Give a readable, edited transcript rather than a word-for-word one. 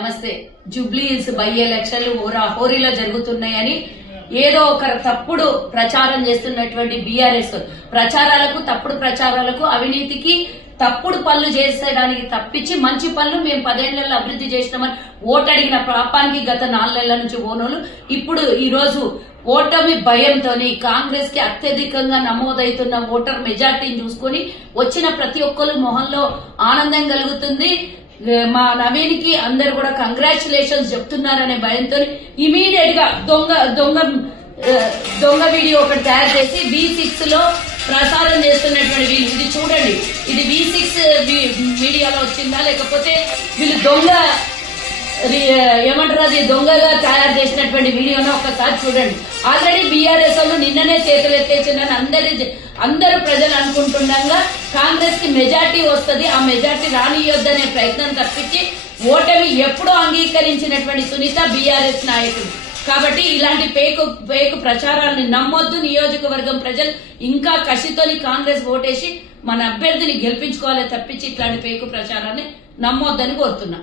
నమస్తే. Jubilee hills by ఎలక్షన్లు హోరీలో జరుగుతున్నాయని ఏదో ఒక తప్పుడు ప్రచారం చేస్తున్నటువంటి బీఆర్ఎస్ తప్పుడు ప్రచారాలకు అవినీతికి తప్పుడు పనులు చేసేయడానికి తప్పించి మంచి పనులు మేము 10 ఏళ్లలో అభివృద్ధి చేసినామని ఓటడిగిన పాపానికి గత 4 నెలల నుంచి ఓనోలు ఇప్పుడు ఈ రోజు ఓటమి భయంతో కాంగ్రెస్ కి అత్యధికంగా నమోదవుతున్న ఓటర్ మెజార్టీని చూసుకుని వచ్చిన ప్రతి ఒక్కరు మొహంలో ఆనందం కలుగుతుంది. మా నవీన్ కి అందరు కూడా కంగ్రాచులేషన్స్ చెప్తున్నారనే భయంతో ఇమీడియట్ గా దొంగ వీడియో ఒకటి తయారు చేసి V6 లో ప్రసారం చేస్తున్నటువంటి వీళ్ళు ఇది చూడండి. ఇది V6 మీడియాలో వచ్చిందా లేకపోతే వీళ్ళు ఏమంటారు అది దొంగగా తయారు చేసినటువంటి వీడియోను ఒకసారి చూడండి. ఆల్రెడీ బీఆర్ఎస్ వాళ్ళు నిన్ననే చేతులు ఎత్తేసిందని అందరూ ప్రజలు అనుకుంటుండగా కాంగ్రెస్ కి మెజార్టీ వస్తుంది, ఆ మెజార్టీ రానియొద్దనే ప్రయత్నం తప్పించి ఓటమి ఎప్పుడూ అంగీకరించినటువంటి సునీత బీఆర్ఎస్ నాయకుడు. కాబట్టి ఇలాంటి పేకు ప్రచారాలను నమ్మొద్దు. నియోజకవర్గం ప్రజలు ఇంకా కసితోని కాంగ్రెస్ ఓటేసి మన అభ్యర్థిని గెలిపించుకోవాలి తప్పించి ఇట్లాంటి పేకు ప్రచారాన్ని నమ్మొద్దని కోరుతున్నా.